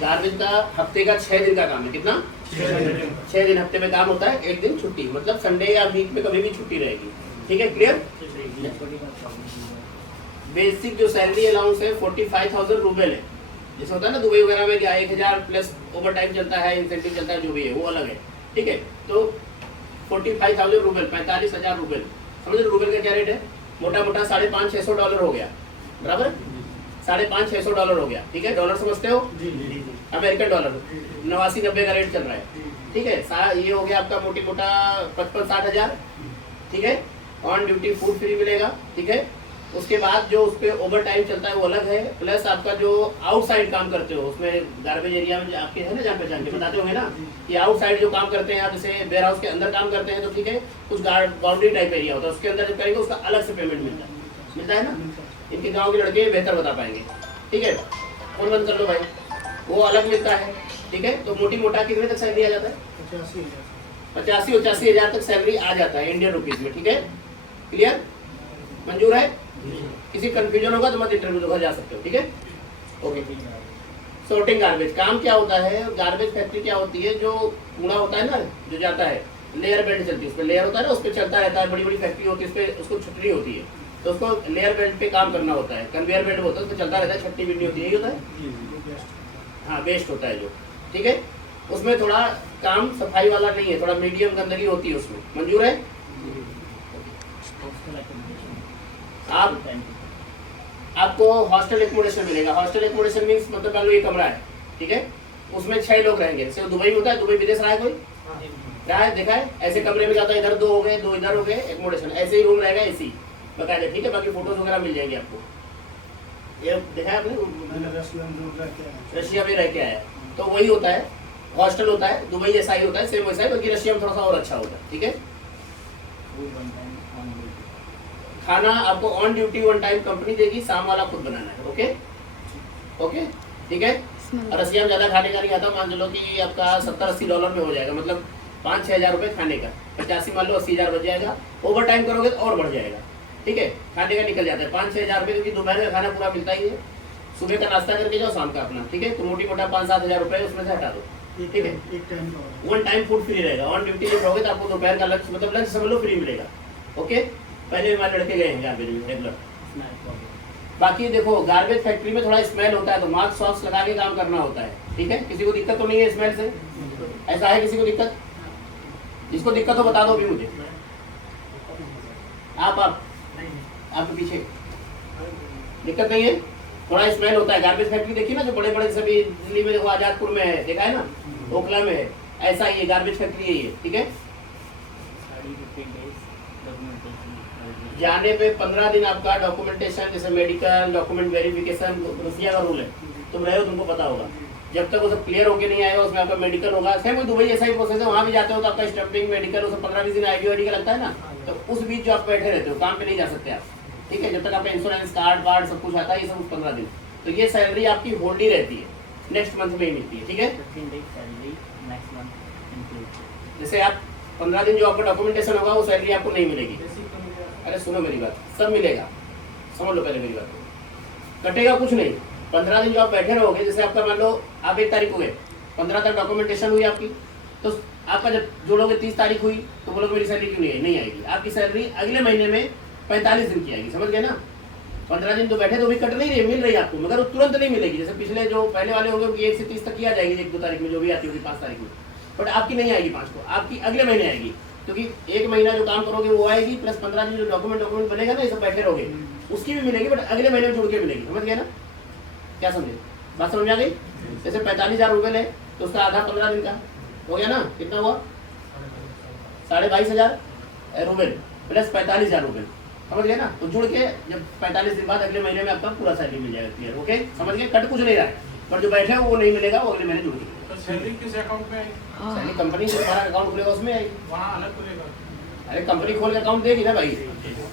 Garbage का हफ्ते का 6 दिन का काम है। कितना? 6 दिन हफ्ते में काम होता है, 1 दिन छुट्टी, मतलब संडे या वीक में कभी भी छुट्टी रहेगी। ठीक है, क्लियर? बेसिक जो सैलरी अलाउंस है 45,000 रूबल है। जैसे होता है ना दुबई वगैरह में क्या 1,000 प्लस ओवर टाइम चलता है, इंसेंटिव चलता है, जो भी है वो अलग है। ठीक है, तो 45,000 रूबल, 45,000 रूबल। समझ रहे रूबल का क्या रेट है? मोटा मोटा $550-600 हो गया, बराबर? $550-600 हो गया। ठीक है, डॉलर समझते हो? अमेरिकन डॉलर 89-90 का रेट चल रहा है। ठीक है, ये हो गया आपका मोटी मोटा 55-60 हज़ार। ठीक है, ऑन ड्यूटी फूड फ्री मिलेगा। ठीक है, उसके बाद जो उस पर ओवर टाइम चलता है वो अलग है, प्लस आपका जो आउटसाइड काम करते हो उसमें गार्बेज एरिया में आपके है ना जान पहचान के बताते होंगे ना कि आउटसाइड जो काम करते हैं आप, जैसे वेयर हाउस के अंदर काम करते हैं तो ठीक है, कुछ बाउंड्री टाइप एरिया होता है, उसके अंदर जब करेंगे उसका अलग से पेमेंट मिलता है ना। इनके गाँव के लड़के बेहतर बता पाएंगे। ठीक है, फोन बंद कर लो भाई, वो अलग मिलता है। ठीक है, तो मोटी मोटा कितने तक सैलरी आ जाता है? 85-85 हज़ार तक सैलरी आ जाता है इंडियन रुपीज में। ठीक है, क्लियर? मंजूर है? किसी कंफ्यूजन होगा तो मत इंटरव्यू घर जा सकते हो। ठीक है, ओके। सॉर्टिंग गार्बेज काम क्या होता है? गार्बेज फैक्ट्री क्या होती है? जो कूड़ा होता है ना जो जाता है, लेयर बेल्ट चलती है, उस पर लेयर होता है ना, उस पर चलता रहता है, बड़ी बड़ी फैक्ट्री होती है, उस पर उसको छटनी होती है, तो उसको लेयर बेल्ट पे काम करना होता है। कन्वेयर बेल्ट होता है, उस पर चलता रहता है, छटनी बिटनी होती है, यही होता है। हाँ, वेस्ट होता है जो। ठीक है, उसमें थोड़ा काम सफाई वाला नहीं है, थोड़ा मीडियम गंदगी होती है उसमें। मंजूर है? आपको हॉस्टल एकोमोडेशन मिलेगा। हॉस्टल एकोमोडेशन मींस मतलब मान लो ये कमरा है, ठीक है, उसमें 6 लोग रहेंगे। जैसे दुबई में होता है, दुबई विदेश रहा है कोई? क्या है, देखा है? ऐसे कमरे में जाता है, इधर 2 हो गए, 2 इधर हो गए, एकोमोडेशन। ऐसे ही रूम रहेगा, एसी बकायदा। ठीक है, बाकी फोटोज वगैरह मिल जाएंगे आपको। ये देखा है आपने? रशिया में रह के आया, तो वही होता है, हॉस्टल होता है, दुबई जैसा ही होता है, सेम वैसा ही, बल्कि रशिया में थोड़ा सा और अच्छा होता है। ठीक है, खाना आपको ऑन ड्यूटी 1 टाइम कंपनी देगी, शाम वाला खुद बनाना है। ओके ओके, ठीक है। रसिया में ज़्यादा खाने का नहीं आता, मान लो कि आपका $70-80 में हो जाएगा, मतलब 5-6 हज़ार रुपये खाने का, 85 मान लो 80 हज़ार बच जाएगा। ओवर टाइम करोगे तो और बढ़ जाएगा। ठीक है, खाने का निकल जाता है 5-6 हज़ार रुपये, क्योंकि दोपहर का खाना पूरा मिलता ही है। सुबह का नाश्ता करके जाओ, शाम का अपना। ठीक है, तो मोटी मोटा 5-7 हज़ार रुपये उसमें से हटा दो। ठीक है, 1 टाइम फूड फ्री रहेगा। ऑन ड्यूटी जब रहोगे तो आपको दोपहर का लंच, मतलब लंच समझ लो फ्री मिलेगा। ओके, पहले हमारे लड़के गए हैं गार्बेज में रेगुलर। बाकी देखो, गार्बेज फैक्ट्री में थोड़ा स्मेल होता है, तो मास्क वास्क लगा के काम करना होता है। ठीक है, किसी को दिक्कत तो नहीं है स्मेल से? ऐसा है किसी को दिक्कत? जिसको दिक्कत हो बता दो भी मुझे। आप आपके पीछे दिक्कत नहीं है? थोड़ा स्मेल होता है। गार्बेज फैक्ट्री देखिए ना, जो बड़े बड़े सभी दिल्ली में देखो, आजादपुर में है, देखा है ना, ओखला में है, ऐसा ही है गार्बेज फैक्ट्री है ये। ठीक है, जाने पे 15 दिन आपका डॉक्यूमेंटेशन, जैसे मेडिकल डॉक्यूमेंट वेरिफिकेशन, रसिया का रूल है, तुम रहे हो, तुमको पता होगा। जब तक वो सब क्लियर होके नहीं आएगा, उसमें आपका मेडिकल होगा। सेम दुबई जैसा ही प्रोसेस है, वहाँ भी जाते हो तो आपका स्टैंपिंग मेडिकल, उसे 15-20 दिन ID का लगता है ना, तो उस बीच जो आप बैठे रहते हो, काम पे नहीं जा सकते आप। ठीक है, जब तक आपका इंश्योरेंस कार्ड वार्ड सब कुछ आता है, ये सब 15 दिन। तो ये सैलरी आपकी होल्ड ही रहती है, नेक्स्ट मंथ में ही मिलती है। ठीक है, जैसे आप 15 दिन जो आपका डॉक्यूमेंटेशन होगा, वो सैलरी आपको नहीं मिलेगी। अरे सुनो मेरी बात, सब मिलेगा, समझ लो पहले मेरी बात को। कटेगा कुछ नहीं। 15 दिन जो आप बैठे रहोगे, जैसे आपका मान लो आप 1 तारीख को गए, 15 तक डॉक्यूमेंटेशन हुई आपकी, तो आपका जब जोड़ोगे 30 तारीख हुई, तो बोलोगे मेरी सैलरी क्यों नहीं आएगी? आपकी सैलरी अगले महीने में 45 दिन की आएगी। समझ गए ना? 15 दिन तो बैठे तो भी कट नहीं रही, मिल रही आपको, मगर वो तुरंत नहीं मिलेगी। जैसे पिछले जो पहले वाले होंगे उनकी 1 से 30 तक की आ जाएगी, 1-2 तारीख में जो भी आती होगी, 5 तारीख में, बट आपकी नहीं आएगी 5 को, आपकी अगले महीने आएगी। क्योंकि 1 महीना जो काम करोगे वो आएगी, प्लस 15 दिन जो डॉक्यूमेंट बनेगा ना, ये सब बैठे रहोगे, उसकी भी मिलेगी, बट अगले महीने में जुड़ के मिलेगी। समझ गए ना? क्या समझे? बात समझ में आ गई? जैसे 45,000 रुपये है, तो उसका आधा 15 दिन का हो गया ना, कितना हुआ? 22,500 रुपये प्लस 45,000 रुपये। समझ गए ना? तो जुड़ के जब 45 दिन बाद अगले महीने में आपका पूरा सैलरी मिल जाएगा। क्लियर? ओके, समझ गए? कट कुछ नहीं रहा है, पर जो बैठे वो नहीं मिलेगा, वो अगले महीने जुड़ के। सैलरी किस अकाउंट में आएगी? सैलरी कंपनी से तुम्हारा अकाउंट खुलेगा, उसमें आएगी। वहाँ अलग खुलेगा? अरे कंपनी खोल के अकाउंट देगी ना भाई,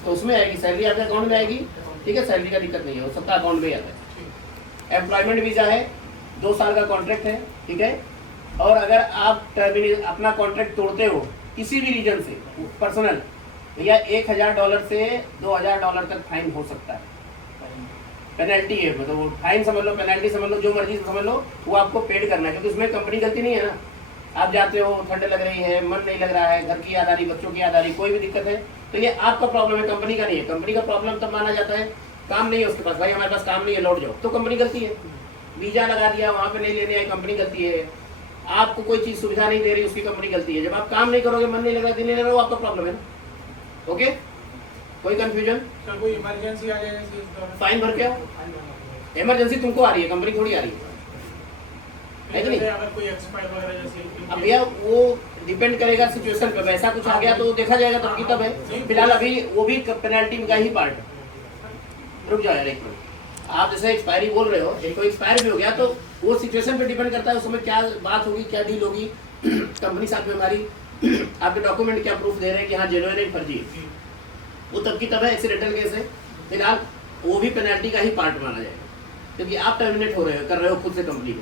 तो उसमें आएगी सैलरी, आपके अकाउंट में आएगी। ठीक है, सैलरी का दिक्कत नहीं है, वो सबका अकाउंट में ही आता है। एम्प्लॉयमेंट वीज़ा है, 2 साल का कॉन्ट्रैक्ट है। ठीक है, और अगर आप अपना कॉन्ट्रैक्ट तोड़ते हो किसी भी रीजन से पर्सनल, भैया $1,000 से $2,000 तक फाइन हो सकता है। पेनल्टी है, मतलब वो फाइन समझ लो, पेनल्टी समझ लो, जो मर्जी समझ लो, वो आपको पेड करना है, क्योंकि उसमें कंपनी गलती नहीं है ना। आप जाते हो, ठंड लग रही है, मन नहीं लग रहा है, घर की याद आ रही, बच्चों की याद आ रही, कोई भी दिक्कत है, तो ये आपका प्रॉब्लम है, कंपनी का नहीं है। कंपनी का प्रॉब्लम तब माना जाता है काम नहीं है उसके पास, भाई हमारे पास काम नहीं है, लौट जाओ, तो कंपनी गलती है। वीजा लगा दिया, वहाँ पे नहीं लेने आई, कंपनी गलती है। आपको कोई चीज सुविधा नहीं दे रही, उसकी कंपनी गलती है। जब आप काम नहीं करोगे, मन नहीं लग रहा, दिन नहीं लग रहा, वो आपका प्रॉब्लम है ना। ओके, कोई कंफ्यूजन? सर कोई इमरजेंसी आ जाएगा इस दौरान? फाइन भर के आओ। इमरजेंसी तुमको आ रही है, कंपनी थोड़ी आ रही है कि नहीं? अगर कोई एक्सपायर वगैरह जैसे अब भैया वो डिपेंड करेगा सिचुएशन पे, वैसा कुछ आ गया तो देखा जाएगा तब की तब है। फिलहाल अभी वो भी पेनल्टी का ही पार्ट है। रुक जाओ यार एक मिनट, आप जैसे एक्सपायरी बोल रहे हो, एक कोई एक्सपायर भी हो गया तो वो सिचुएशन पे डिपेंड करता है, उसमें क्या बात होगी, क्या डील होगी, कंपनी साथ में हमारी, आपके डॉक्यूमेंट क्या प्रूफ दे रहे हैं कि हाँ जेन्युइन है फर्जी है, वो तब की तब है। एक्सीडेंटल केस है, फिलहाल वो भी पेनल्टी का ही पार्ट माना जाएगा, क्योंकि आप टर्मिनेट हो रहे हो, कर रहे हो खुद से कंपनी को,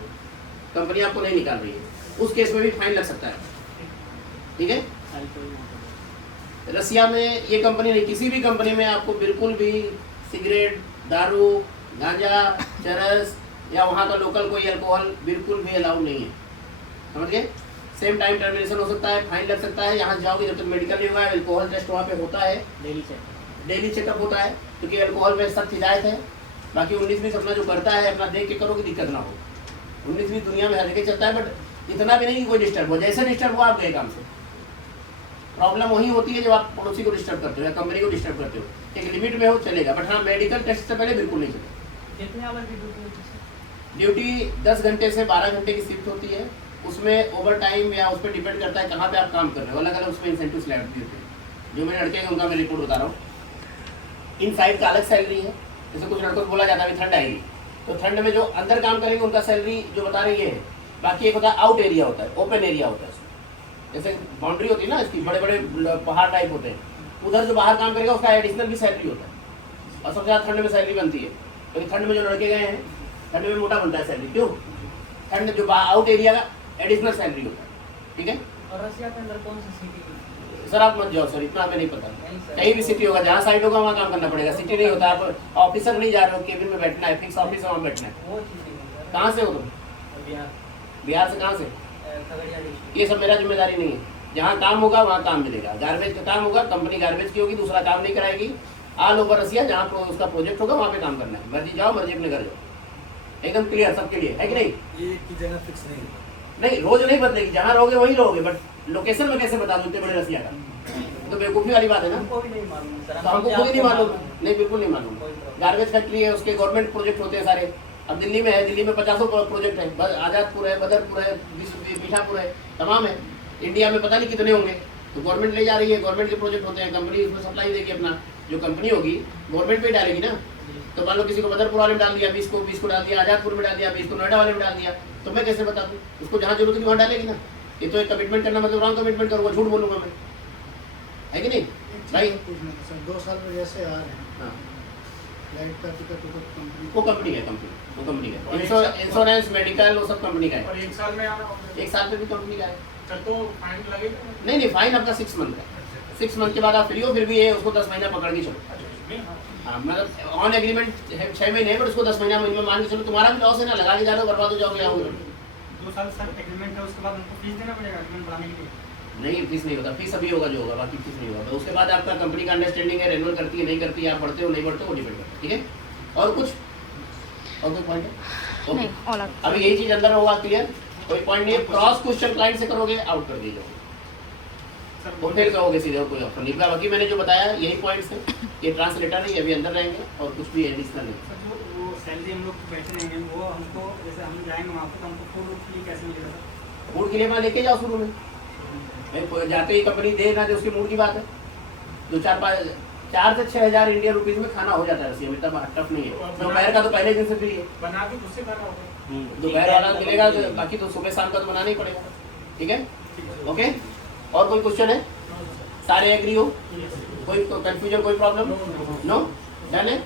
कंपनी आपको नहीं निकाल रही है, उस केस में भी फाइन लग सकता है। ठीक है, रसिया में ये कंपनी नहीं, किसी भी कंपनी में आपको बिल्कुल भी सिगरेट, दारू, गांजा, चरस या वहाँ का लोकल कोई अल्कोहल बिल्कुल भी अलाउड नहीं है, समझ गए। सेम टाइम टर्मिनेशन हो सकता है, फाइन लग सकता है। यहाँ जाओगे जब तक मेडिकल नहीं हुआ है, अल्कोहल टेस्ट वहाँ पे होता है, डेली चेकअप होता है, क्योंकि अल्कोहल में सख्त हिदायत है। बाकी 19-20 अपना जो करता है अपना देख के करो कि दिक्कत ना हो। 19-20 दुनिया में हर जगह चलता है, बट इतना भी नहीं कि कोई डिस्टर्ब हो, जैसे डिस्टर्ब हो आप गए काम से। प्रॉब्लम वही होती है जब आप पड़ोसी को डिस्टर्ब करते हो या कंपनी को डिस्टर्ब करते हो। एक लिमिट में हो चलेगा, बट हाँ मेडिकल टेस्ट से पहले बिल्कुल नहीं चलेगा। कितने आवर की ड्यूटी होती है? ड्यूटी 10 घंटे से 12 घंटे की शिफ्ट होती है, उसमें ओवर टाइम या उस पर डिपेंड करता है कहाँ पे आप काम कर रहे हो, अलग अलग उसमें इंसेंटिव स्लैब देते हैं। जो मेरे लड़के हैं उनका मैं रिपोर्ट बता रहा हूँ। इन साइड का अलग सैलरी है, जैसे कुछ लड़कों को बोला जाता है ठंड आएगी तो ठंड में जो अंदर काम करेंगे उनका सैलरी जो बता रही है। बाकी एक होता है आउट एरिया, होता है ओपन एरिया होता है, जैसे बाउंड्री होती है ना इसकी, बड़े बड़े पहाड़ टाइप होते हैं, उधर जो बाहर काम करेगा उसका एडिशनल भी सैलरी होता है। और सबसे ज़्यादा ठंड में सैलरी बनती है, क्योंकि ठंड में जो लड़के गए हैं ठंड में मोटा बनता है सैलरी। क्यों? ठंड जो आउट एरिया का एडिशनल सैलरी होता है। ठीक है, और रसिया के अंदर कौन सी सिटी? सर आप मत जाओ सर, इतना हमें नहीं पता। कहीं भी सिटी होगा, जहाँ साइड होगा वहाँ काम करना पड़ेगा। सिटी नहीं होता, आप ऑफिसर नहीं जा रहे हो, केबिन में बैठना है, फिक्स ऑफिस है वहाँ बैठना है। वो सिटी में कहाँ से हो तुम? बिहार, बिहार से? कहाँ से? खगड़िया डिस्ट्रिक्ट। ये सब मेरा जिम्मेदारी नहीं है। जहाँ काम होगा वहाँ काम मिलेगा। गार्बेज का काम होगा, कंपनी गार्बेज की होगी, दूसरा काम नहीं कराएगी। ऑल ओवर रसिया जहाँ उसका प्रोजेक्ट होगा वहाँ पे काम करना है। मर्जी जाओ, मर्जी अपने घर जाओ, एकदम क्लियर सबके लिए, है कि नहीं? ये की जगह फिक्स नहीं है। नहीं, रोज नहीं बदलेगी, जहाँ रहोगे वहीं रहोगे, बट लोकेशन में कैसे बता दूँ इतने बड़े रसिया का? तो बेवकूफ़ी वाली बात है ना। हमको भी नहीं मालूम सर। तो हमको खुद ही नहीं मालूम। नहीं, बिल्कुल नहीं मालूम। गार्बेज फैक्ट्री है, उसके गवर्नमेंट प्रोजेक्ट होते हैं सारे। अब दिल्ली में है, दिल्ली में 50 प्रोजेक्ट है, आजादपुर है, बदरपुर है, मीठापुर है, तमाम है। इंडिया में पता नहीं कितने होंगे, तो गवर्नमेंट ले जा रही है, गवर्नमेंट के प्रोजेक्ट होते हैं, कंपनी उसमें सप्लाई देगी अपना। जो कंपनी होगी गवर्नमेंट पे ही डालेगी ना। तो मान लो किसी को बदरपुर वाले में डाल दिया, 20 को डाल दिया, आजादपुर में डाल दिया, 20 को नोएडा वाले में डाल दिया, तो मैं कैसे बता दूँ? उसको जहाँ जरूरत है वहाँ डालेगी ना। ये तो एक कमिटमेंट करना, मतलब रॉन्ग कमिटमेंट करूँगा, झूठ बोलूँगा मैं, है कि नहीं भाई? सर 2 साल में जैसे आ रहे हैं हाँ, लाइट का टिकट कंपनी वो कंपनी है, वो कंपनी का इंश्योरेंस मेडिकल वो सब कंपनी का है। और 1 साल में आना होगा? 1 साल पे भी कंपनी का है। सर तो फाइन लगेगा? नहीं, फाइन आपका 6 मंथ का है। 6 मंथ के बाद आप फ्री हो, फिर भी ये उसको 10 महीना पकड़ के चलो। हाँ, मतलब ऑन एग्रीमेंट 6 महीने है, बट उसको 10 महीना मिनिमम मान के चलो। तुम्हारा भी लॉस है ना, लगा के जा रहे हो, बर्बाद हो जाओगे। यहाँ 2 साल सर एग्रीमेंट है, उसके बाद हमको फीस देना पड़ेगा एग्रीमेंट बनाने के लिए? नहीं, फीस नहीं होता, फीस अभी होगा जो होगा, बाकी फीस नहीं होगा। तो उसके बाद आपका कंपनी का अंडरस्टैंडिंग है, रेन्यूअल करती है नहीं करती है, आप बढ़ते हो नहीं बढ़ते हो, वो डिपेंड करता है। ठीक है, और कुछ और कोई पॉइंट है? नहीं, ओके, all are- अभी यही चीज अंदर होगा, क्लियर? कोई पॉइंट नहीं है। क्रॉस क्वेश्चन क्लाइंट से करोगे आउट कर दीजिए, सर वो फिर कहोगे सीधे, कोई ऑप्शन नहीं। बाकी मैंने जो बताया यही पॉइंट्स हैं, ये ट्रांसलेटर नहीं, अभी अंदर रहेंगे और कुछ भी एडिशनल नहीं। सर जो वो सैलरी हम लोग बैठे रहेंगे वो हमको, जैसे हम जाएंगे वहाँ पे तो हमको फूड के लिए कैसे मिलेगा सर? मूड के लिए मैं लेके जाओ शुरू में, जाते ही कंपनी दे ना दे उसकी मूड की बात है। 4 से 6 हज़ार इंडियन रुपीज में खाना हो जाता है रसिया में, तब टफ नहीं है। दोपहर का तो पहले दिन से फ्री है, बना के खुद से खाना होगा? दोपहर वाला मिलेगा, बाकी तो सुबह शाम का तो बनाना ही पड़ेगा। ठीक है, ओके। और कोई क्वेश्चन है? सारे एग्री हो? कोई कंफ्यूजन, कोई प्रॉब्लम? नो, डन है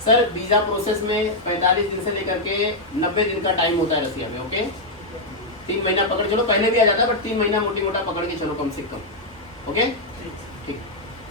सर। वीजा प्रोसेस में 45 दिन से लेकर के 90 दिन का टाइम होता है रसिया में। ओके, 3 महीना पकड़ चलो, पहले भी आ जाता है, बट 3 महीना मोटी मोटा पकड़ के चलो कम से कम। ओके।